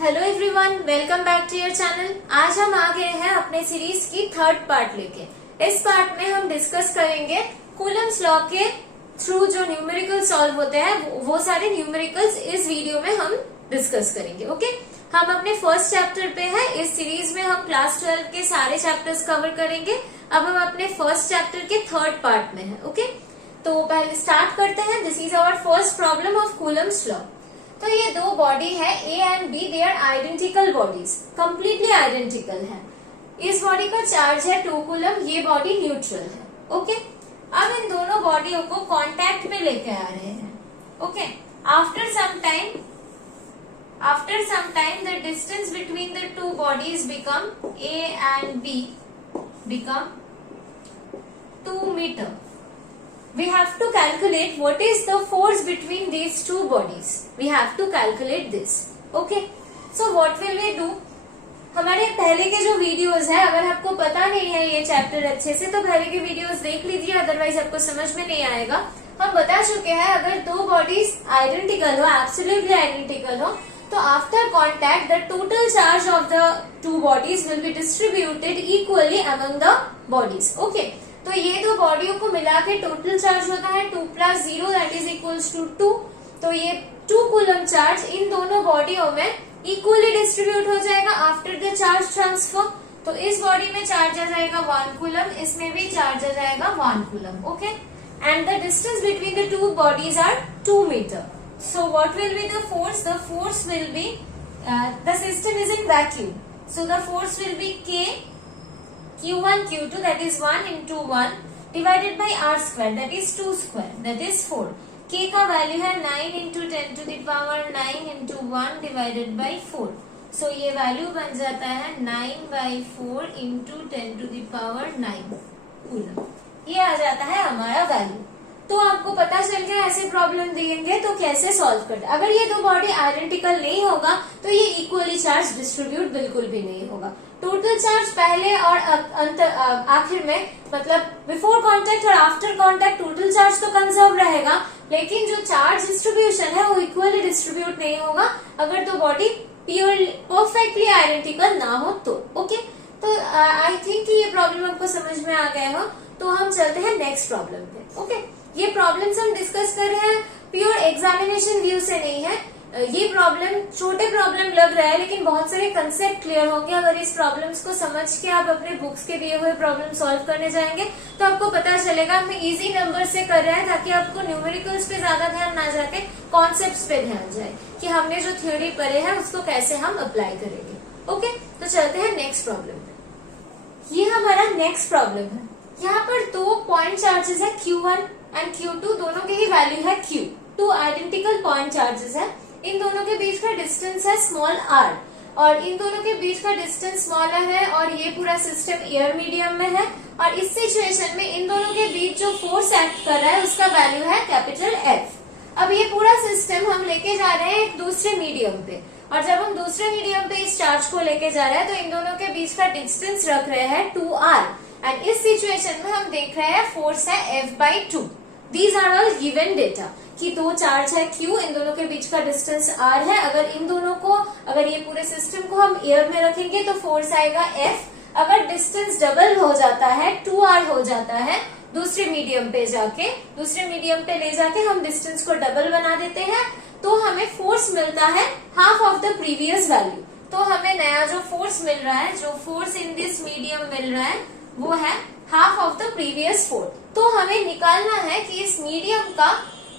Hello everyone, welcome back to your channel. आज हम आ गए हैं अपने सीरीज की थर्ड पार्ट लेके। इस पार्ट में हम डिस्कस करेंगे कूलम्स लॉ के थ्रू जो न्यूमेरिकल सॉल्व होते हैं वो सारे न्यूमेरिकल्स इस वीडियो में हम डिस्कस करेंगे। ओके, हम अपने फर्स्ट चैप्टर पे हैं। इस सीरीज में हम क्लास 12 के सारे चैप्टर्स कवर करेंगे। अब हम अपने फर्स्ट चैप्टर के थर्ड पार्ट में हैं। ओके, तो पहले स्टार्ट करते हैं। This is our first problem of Coulomb's law. तो ये दो बॉडी है A and B, they are identical bodies, completely identical है। इस बॉडी का चार्ज है 2 कूलम, ये बॉडी न्यूट्रल है। ओके, अब इन दोनों बॉडियों को कांटेक्ट में लेके आ रहे हैं। Okay, after some time the distance between the two bodies become A and B become 2 metre. We have to calculate what is the force between these two bodies. We have to calculate this. Okay. So what will we do? हमारे पहले के जो videos है, अगर आपको पता नहीं है ये चैप्टर अच्छे से तो पहले के वीडियोस देख लीजिए, अदरवाइज आपको समझ में नहीं आएगा। हम बता चुके हैं अगर दो बॉडीज आइडेंटिकल हो, एब्सोल्युटली आइडेंटिकल हो, तो after contact the total charge of the two bodies will be distributed equally among the bodies. Okay, तो ये दो बॉडियों को मिला के टोटल चार्ज होता है 2 + 0 दैट इज इक्वल्स टू 2। तो ये 2 कूलम चार्ज इन दोनों बॉडियों में इक्वली डिस्ट्रीब्यूट हो जाएगा आफ्टर द चार्ज ट्रांसफर। तो इस बॉडी में चार्ज आ जाएगा 1 कूलम, इसमें भी चार्ज आ जाएगा 1 coulomb. Okay, and the distance between the two bodies are 2 metre. So what will be the force? The force will be the system is in vacuum, so the force will be K Q1 Q2 that is 1 into 1 divided by R square that is 2 square that is 4. K का value है 9 into 10 to the power 9 into 1 divided by 4. So ये value बन जाता है 9/4 into 10 to the power 9 coulomb. ये आ जाता है हमारा वैल्यू। तो आपको पता चल गया ऐसे प्रॉब्लम दिएंगे तो कैसे सॉल्व करते। अगर ये दो बॉडी आइडेंटिकल नहीं होगा तो ये इक्वली चार्ज डिस्ट्रीब्यूट बिल्कुल भी नहीं होगा। टोटल चार्ज पहले और आखिर में, मतलब बिफोर कांटेक्ट और आफ्टर कांटेक्ट टोटल चार्ज तो कंजर्व रहेगा, लेकिन जो चार्ज डिस्ट्रीब्यूशन है वो इक्वली डिस्ट्रीब्यूट नहीं होगा अगर दो बॉडी प्योरली परफेक्टली आइडेंटिकल ना हो तो। ओके, तो आई थिंक ये प्रॉब्लम आपको समझ में आ गया हो। तो हम चलते हैं नेक्स्ट प्रॉब्लम पे। ओके, ये प्रॉब्लम्स हम डिस्कस कर रहे हैं प्योर एग्जामिनेशन व्यू से नहीं है। ये प्रॉब्लम छोटे प्रॉब्लम लग रहा है लेकिन बहुत सारे कंसेप्ट क्लियर होंगे अगर इस प्रॉब्लम्स को समझ के आप अपने बुक्स के दिए हुए प्रॉब्लम सॉल्व करने जाएंगे तो आपको पता चलेगा हम इजी नंबर से कर रहे हैं ताकि आपको न्यूमेरिकल्स पे ज्यादा ध्यान ना जाके कॉन्सेप्ट्स पे ध्यान जाए कि हमने जो थ्योरी पढ़े है उसको कैसे हम अप्लाई करेंगे। ओके, तो चलते हैं नेक्स्ट प्रॉब्लम पे। ये हमारा नेक्स्ट प्रॉब्लम है। यहाँ पर 2 पॉइंट चार्जेस है Q1 एंड Q2, दोनों के ही वैल्यू है Q। 2 आइडेंटिकल पॉइंट चार्जेस है, इन दोनों के बीच का डिस्टेंस है स्मॉल r और इन दोनों के बीच का डिस्टेंस स्मॉलर है और ये पूरा सिस्टम एयर मीडियम में है। और इस सिचुएशन में इन दोनों के बीच जो फोर्स एक्ट कर रहा है उसका वैल्यू है कैपिटल F। अब ये पूरा सिस्टम हम लेके जा रहे हैं एक दूसरे मीडियम पे, और जब हम दूसरे मीडियम पे इस चार्ज को लेके जा रहे हैं तो इन दोनों के बीच का डिस्टेंस रख रहे हैं 2r एंड इस सिचुएशन में हम देख रहे हैं फोर्स है F/2। These are all given data कि 2 चार्ज है Q, इन दोनों के बीच का डिस्टेंस R है। अगर ये पूरे सिस्टम को हम एयर में रखेंगे तो फोर्स आएगा F। अगर डिस्टेंस डबल हो जाता है 2R हो जाता है, दूसरे मीडियम पे ले जाके हम डिस्टेंस को डबल बना देते हैं तो हमें फोर्स मिलता है half of the previous value. तो हमें नया जो फोर्स मिल रहा है, जो फोर्स इन दिस मीडियम मिल रहा है वो है half of the previous force. तो हमें निकालना है कि इस मीडियम का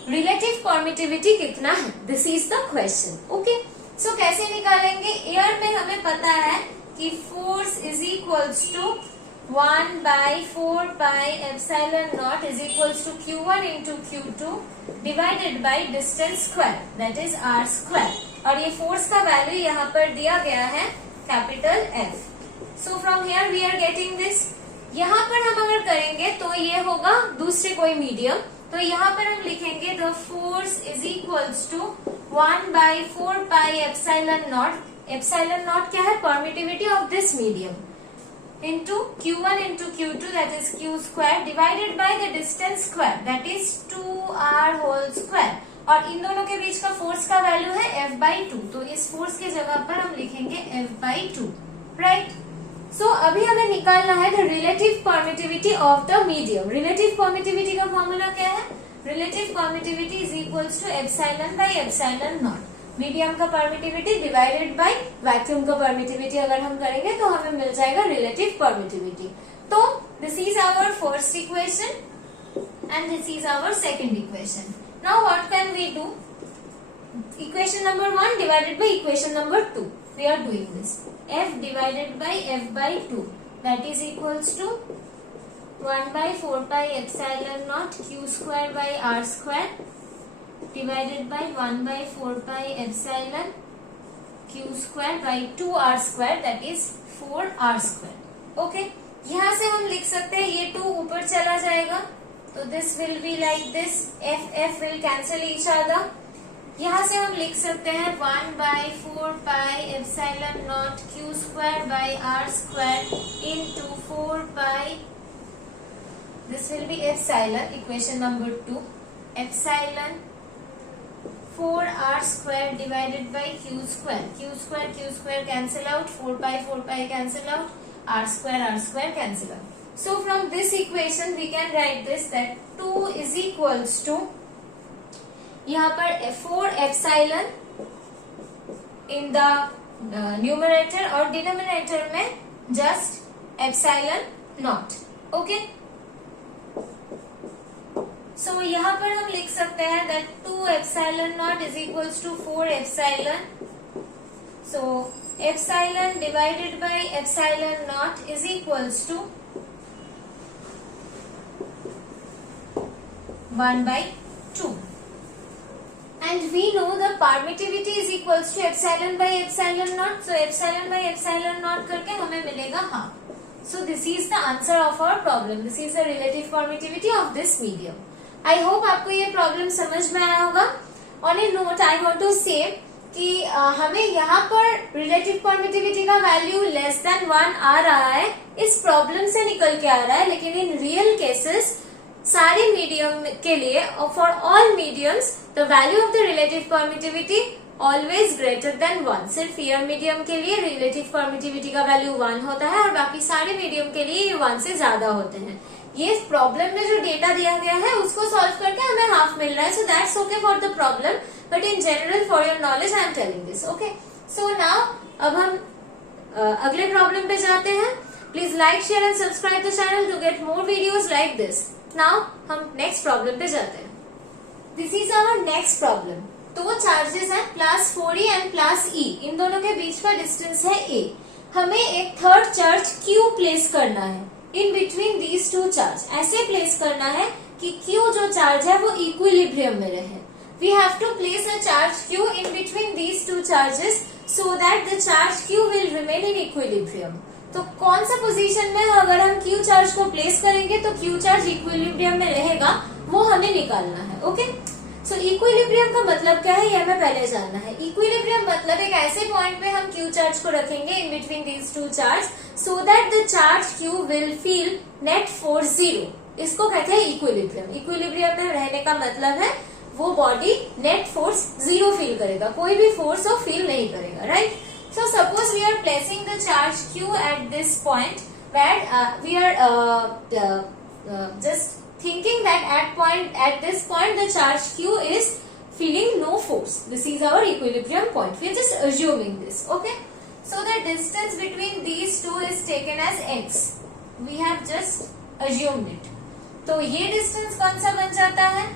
रिलेटिव परमिटिविटी कितना है। This is the question. Okay, so कैसे निकालेंगे? एयर में हमें पता है कि force is equals to 1/4 pi epsilon not is equals to Q1 into Q2 divided by distance square that is R square. और ये फोर्स का वैल्यू यहाँ पर दिया गया है capital F। So from here we are getting this. यहाँ पर हम अगर करेंगे तो ये होगा दूसरे कोई मीडियम, तो यहाँ पर हम लिखेंगे the force is equals to 1/4 pi epsilon naught. Epsilon naught क्या है? Permittivity of this medium into Q1 into Q2 that is Q square divided by the distance square that is 2R whole square। और इन दोनों के बीच का force का value है F/2, तो इस फोर्स की जगह पर हम लिखेंगे F/2, राइट। सो अभी हमें निकालना है the relative permittivity of the medium. Relative permittivity का फॉर्मूला क्या है? Relative permittivity is equals to epsilon by epsilon naught. Medium का परमिटिविटी डिवाइडेड बाय वैक्यूम का परमिटिविटी अगर हम करेंगे तो हमें मिल जाएगा रिलेटिव परमिटिविटी। तो this is our first equation and this is our second equation. Now what can we do? Equation number 1 divided by equation number 2, we are doing this. F divided by F/2, that is equals to 1/4 pi epsilon naught q square by r square divided by 1/4 pi epsilon q square by 2r square, that is 4r square. Okay, यहाँ से हम लिख सकते हैं ये 2 ऊपर चला जाएगा तो this will be like this, F will cancel each other. यहाँ से हम लिख सकते हैं 1/4 pi epsilon naught q square by r square into 4 pi. This will be epsilon, equation number 2. Epsilon 4r square divided by q square. Q square cancel out. 4 pi cancel out. R square cancel out. So from this equation we can write this, that 2 is equals to, यहाँ पर 4 epsilon in the numerator और denominator में just epsilon naught. Okay, so यहाँ पर हम लिख सकते हैं that 2 epsilon not is equals to 4 epsilon. So epsilon divided by epsilon not is equals to 1/2. And we know the permittivity is equals to epsilon by epsilon naught. So epsilon by epsilon naught करके हमें मिलेगा half. So this is the answer of our problem. This is the relative permittivity of this medium. I hope आपको ये problem समझ में आया होगा. On a note, I want to say कि हमें यहाँ पर relative permittivity का value less than 1 आ रहा है, इस problem से निकल के आ रहा है, लेकिन in real cases सारे मीडियम के लिए for all mediums the value of the relative permittivity always greater than 1। सिर्फ ईयर मीडियम के लिए रिलेटिव परमिटिविटी का वैल्यू 1 होता है और बाकी सारे मीडियम के लिए ये 1 से ज्यादा होते हैं। ये प्रॉब्लम में जो डेटा दिया गया है उसको सॉल्व करके हमें हाफ मिल रहा है, so that's okay for the problem, but in general for your knowledge I am telling this. Okay, so now अब हम अगले प्रॉब्लम पे जाते हैं। Please like, share and subscribe the channel to get more videos like this. Now हम next problem पे जाते हैं। This is our next problem. दो चार्जेस हैं plus 4e and plus e, इन दोनों के बीच का डिस्टेंस है a। हमें एक थर्ड चार्ज q प्लेस करना है इन बिटवीन दीज टू चार्ज। ऐसे प्लेस करना है कि q जो चार्ज है वो इक्विलिब्रियम में रहे। We have to place a charge q in between these two charges so that the charge q will remain in equilibrium. तो कौन सा पोजीशन में अगर हम Q चार्ज को प्लेस करेंगे तो Q चार्ज इक्विलिब्रियम में रहेगा, वो हमें निकालना है। ओके, सो इक्विलिब्रियम का मतलब क्या है ये हमें पहले जानना है। इक्विलिब्रियम मतलब एक ऐसे पॉइंट पे हम Q चार्ज को रखेंगे इन between these to charge so that the charge Q will feel net force 0। इसको कहते हैं इक्विलिब्रियम। इक्विलिब्रियम में रहने का मतलब है वो बॉडी नेट फोर्स 0 फील करेगा, कोई भी फोर्स वो फील नहीं करेगा, right. So suppose we are placing the charge Q at this point, where we are just thinking that at this point the charge Q is feeling no force. This is our equilibrium point. We are just assuming this. Okay. So the distance between these two is taken as x. We have just assumed it. तो ये distance कौन सा बन जाता है?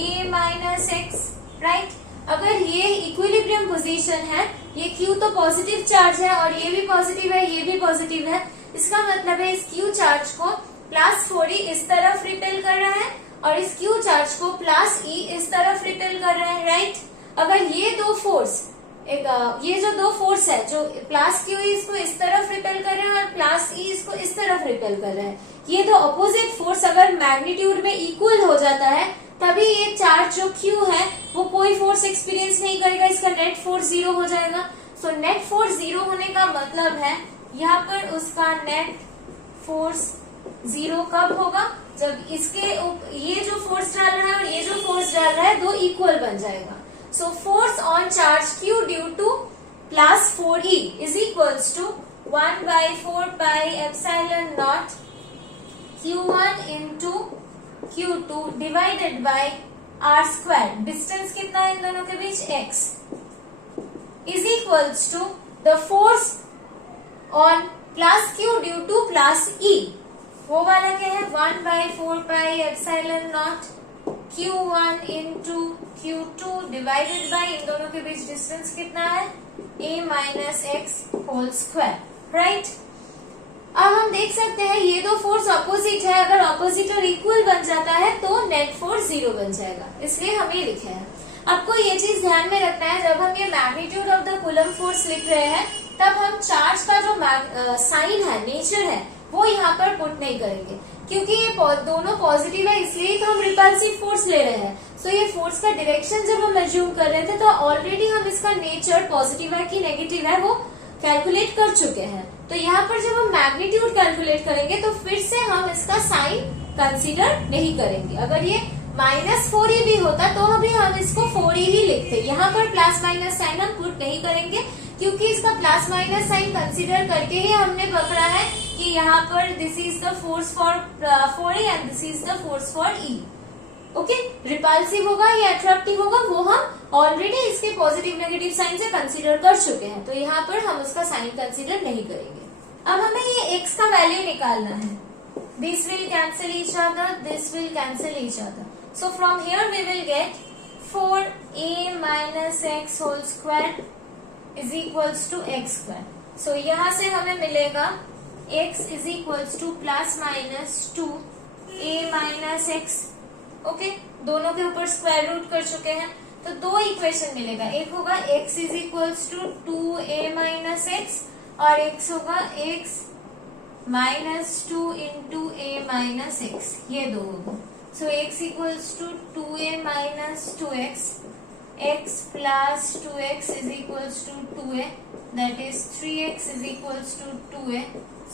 a minus x, right? अगर ये equilibrium position है, ये Q तो पॉजिटिव चार्ज है और ये भी पॉजिटिव है, ये भी पॉजिटिव है, इसका मतलब है इस Q चार्ज को प्लस 4e इस तरफ रिपेल कर रहा है और इस Q चार्ज को प्लस e इस तरफ रिपेल कर रहा है, राइट। अगर ये दो फोर्स ये जो दो फोर्स है, जो प्लस Q इसको इस तरफ रिपेल कर रहे हैं और प्लस e इसको इस तरफ रिपेल कर रहे हैं, ये दो अपोजिट फोर्स अगर मैग्नीट्यूड में इक्वल हो जाता है तभी ये चार्ज जो Q है वो कोई फोर्स एक्सपीरियंस नहीं करेगा, इसका नेट फोर्स 0 हो जाएगा। सो नेट फोर्स 0 होने का मतलब है यहाँ पर उसका नेट फोर्स जीरो कब होगा? जब इसके ये जो फोर्स डाल रहा है और ये जो फोर्स डाल रहा है दो इक्वल बन जाएगा. So force on charge Q due to plus 4E is equals to 1/4 pi epsilon not Q1 into Q2 divided by R square. Distance कितना है इन दोनों के बीच? x is equals to the force on plus Q due to plus E. वो वाला क्या है? 1/4 pi epsilon not Q1 into Q2 divided by इन दोनों के बीच डिस्टेंस कितना है? a minus x whole square. Right. अब हम देख सकते हैं ये दो फोर्स ऑपोजिट है. अगर ऑपोजिट और इक्वल बन जाता है तो नेट फोर्स जीरो बन जाएगा. इसलिए हम ये लिखे हैं. आपको ये चीज ध्यान में रखना है, जब हम ये magnitude of the coulomb force लिख रहे हैं तब हम चार्ज का जो साइन है, नेचर है, वो यहाँ पर पुट नहीं करेंगे, क्योंकि ये दोनों पॉजिटिव है इसलिए तो हम रिपल्सिव फोर्स ले रहे हैं. सो ये फोर्स का डायरेक्शन जब हम एज्यूम कर रहे थे तो ऑलरेडी हम इसका नेचर पॉजिटिव है कि नेगेटिव है वो कैलकुलेट कर चुके हैं. तो यहाँ पर जब हम मैग्नीट्यूड कैलकुलेट करेंगे तो फिर से हम इसका साइन कंसीडर नहीं करेंगे. अगर ये -4e भी होता तो अभी हम इसको 4e ही लिखते. यहाँ पर प्लस माइनस साइन हम पुट नहीं करेंगे क्योंकि इसका प्लस माइनस साइन कंसीडर करके ही हमने पकड़ा है कि यहाँ पर this is the force for 4e and this is the force for E. Okay. Repulsive होगा या अट्रैक्टिव होगा वो हम ऑलरेडी इसके पॉजिटिव नेगेटिव साइन से कंसीडर कर चुके हैं, तो यहाँ पर हम उसका साइन कंसीडर नहीं करेंगे. अब हमें ये x का वैल्यू निकालना है. This will cancel each other, this will cancel each other. So from here we will get 4a minus x whole square is equals to x square. So यहाँ से हमें मिलेगा x is equals to plus minus 2a minus x. Okay. दोनों के ऊपर square root कर चुके हैं तो दो इक्वेशन मिलेगा. एक होगा x is equals to 2a minus x और x होगा x minus 2 into a minus x. ये दो होगा. So x equals to 2a minus 2x, x plus 2x is equals to 2a, that is 3x is equals to 2a.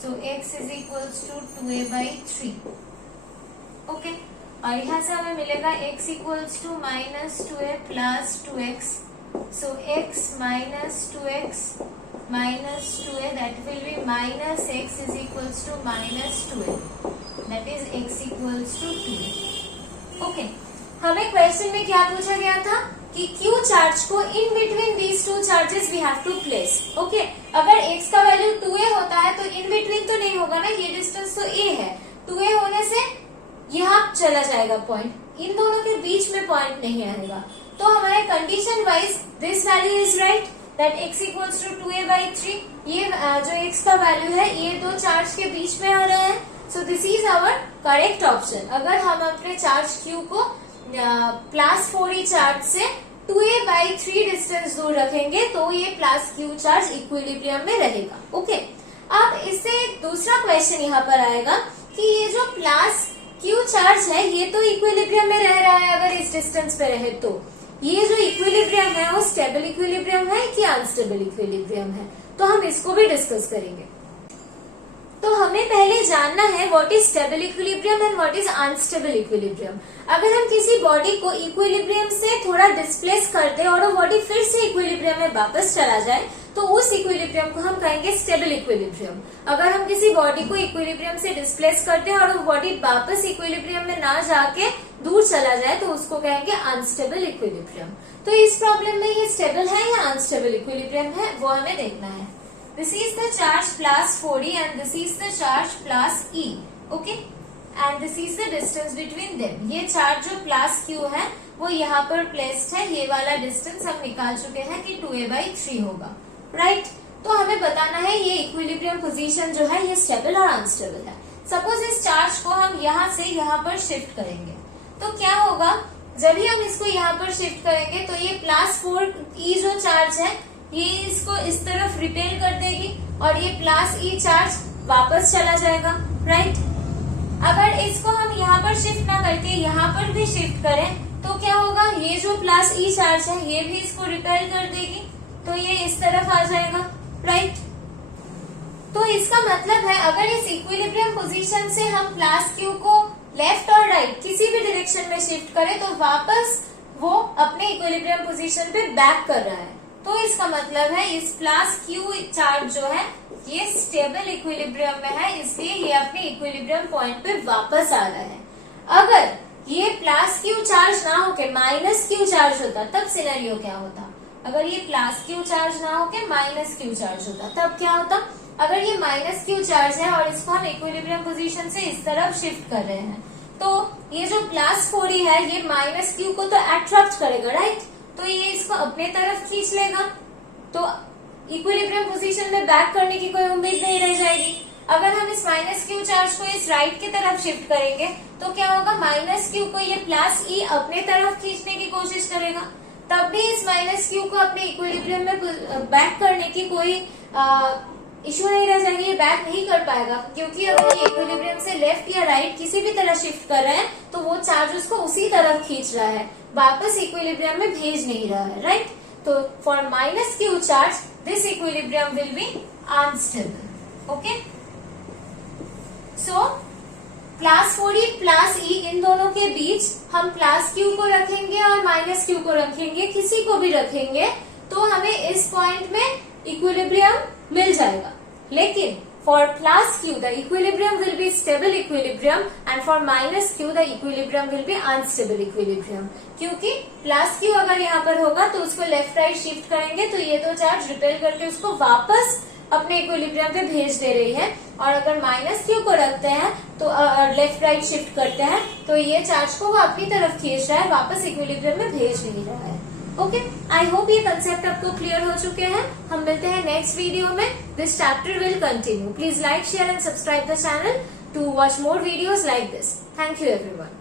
So x is equals to 2a by 3. Okay. और यहाँ से हमें मिलेगा x equals to minus 2a plus 2x. So x minus 2x minus 2a that will be minus x is equals to minus 2a, that is x equals to 2a. Okay. हमें question में क्या पूछा गया था कि Q charge को in between these two charges we have to place. Okay. अगर x का वैल्यू 2a होता है तो इन बिटवीन तो नहीं होगा ना, ये डिस्टेंस तो a है. 2a होने से यहाँ चला जाएगा पॉइंट, इन दोनों के बीच में पॉइंट नहीं आएगा. तो हमारे condition wise this value is right, that x equals to 2a by 3. ये जो x का वैल्यू है ये दो चार्ज के बीच में आ रहा है. So this is our correct option. अगर हम अपने चार्ज Q को प्लस 4e चार्ज से 2a बाई 3 डिस्टेंस दूर रखेंगे तो ये प्लस Q चार्ज इक्विलिब्रियम में रहेगा. ओके. अब इससे दूसरा क्वेश्चन यहाँ पर आएगा कि ये जो प्लस Q चार्ज है ये तो इक्विलिब्रियम में रह रहा है अगर इस डिस्टेंस पे रहे, तो ये जो इक्विलिब्रियम है वो स्टेबल इक्विलिब्रियम है कि अनस्टेबल इक्विलिब्रियम है, तो हम इसको भी डिस्कस करेंगे. तो हमें पहले जानना है what is stable equilibrium and what is unstable equilibrium. अगर हम किसी बॉडी को इक्विलिब्रियम से थोड़ा डिस्प्लेस कर दे और वो बॉडी फिर से इक्विलिब्रियम में वापस चला जाए तो उस इक्विलिब्रियम को हम कहेंगे स्टेबल इक्विलिब्रियम. अगर हम किसी बॉडी को इक्विलिब्रियम से डिस्प्लेस करते हैं और वो बॉडी वापस इक्विलिब्रियम में ना जाके दूर चला जाए तो उसको कहेंगे अनस्टेबल इक्विलिब्रियम. तो इस प्रॉब्लम में ये स्टेबल है या अनस्टेबल इक्विलिब्रियम है वो हमें देखना है. This is the charge plus 4e and this is the charge plus e. Okay? And this is the distance between them. ये चार्ज जो प्लस Q है वो यहाँ पर प्लेस्ड है. ये वाला डिस्टेंस हम निकाल चुके हैं कि 2a by 3 होगा. राइट. तो हमें बताना है ये इक्विलिब्रियम पोजीशन जो है ये स्टेबल और अनस्टेबल है. सपोज इस चार्ज को हम यहाँ से यहाँ पर शिफ्ट करेंगे तो क्या होगा, जब भी हम इसको यहाँ पर शिफ्ट करेंगे तो ये प्लस 4e जो चार्ज है ये इसको इस तरफ रिपेल कर देगी और ये प्लस E चार्ज वापस चला जाएगा. राइट. अगर इसको हम यहाँ पर शिफ्ट ना करके यहाँ पर भी शिफ्ट करें तो क्या होगा, ये जो प्लस E चार्ज है ये भी इसको रिपेल कर देगी तो ये इस तरफ आ जाएगा. राइट. तो इसका मतलब है अगर इस इक्विलिब्रियम पोजीशन से हम प्लस क्यू को लेफ्ट और राइट किसी भी डायरेक्शन में शिफ्ट करें तो वापस वो अपने इक्विलिब्रियम पोजीशन पे बैक कर रहा है। तो इसका मतलब है इस प्लस क्यू चार्ज जो है ये स्टेबल इक्विलिब्रियम में है, इसलिए ये अपने इक्विलिब्रियम पॉइंट पे वापस आ रहा है। अगर ये प्लस क्यू चार्ज ना होके माइनस क्यू चार्ज होता तब सिनेरियो क्या होता? अगर ये प्लस क्यू चार्ज ना होके माइनस क्यू चार्ज होता तब क्या होता? अगर ये माइनस क्यू चार्ज है और इसको हम इक्विलिब्रियम पोजीशन से इस तरफ शिफ्ट कर रहे हैं तो ये जो प्लस 4e है ये माइनस क्यू को तो अट्रैक्ट करेगा, राइट? तो ये इसको अपने तरफ खींच लेगा, तो इक्विलिब्रियम पोजीशन में बैक करने की कोई उम्मीद नहीं रह जाएगी। अगर हम इस माइनस क्यू चार्ज को इस राइट की तरफ शिफ्ट करेंगे तो क्या होगा? माइनस क्यू को ये प्लस ई अपने तरफ खींचने की कोशिश करेगा, तब भी इस माइनस क्यू को अपने इक्विलिब्रियम में बैक करने की कोई इश्यू नहीं रह जाएगी, ये बैक नहीं कर पाएगा क्योंकि अगर ये इक्विलिब्रियम से लेफ्ट या राइट किसी भी तरह शिफ्ट कर रहे हैं तो वो चार्ज उसको उसी तरफ खींच रहा है, वापस इक्विलिब्रियम में भेज नहीं रहा है, राइट? तो for minus q charge this equilibrium will be unstable. Okay, so plus 4e plus e इन दोनों के बीच हम प्लस क्यू को रखेंगे और माइनस क्यू को रखेंगे, किसी को भी रखेंगे तो हमें इस पॉइंट में इक्विलिब्रियम मिल जाएगा। लेकिन for plus Q the equilibrium will be stable equilibrium and for minus Q the equilibrium will be unstable equilibrium, क्योंकि प्लस क्यू अगर यहाँ पर होगा तो उसको लेफ्ट राइट शिफ्ट करेंगे तो ये दो चार्ज रिपेल करके उसको वापस अपने इक्विलिब्रियम पे भेज दे रही है, और अगर माइनस क्यू को रखते हैं तो लेफ्ट राइट शिफ्ट करते हैं तो ये चार्ज को वो अपनी तरफ खींच रहा है, वापस इक्विलिब्रियम में भेज नहीं रहा है। ओके, आई होप ये कंसेप्ट आपको क्लियर हो चुके हैं। हम मिलते हैं नेक्स्ट वीडियो में। This chapter will continue. Please like, share and subscribe the channel to watch more videos like this. Thank you everyone.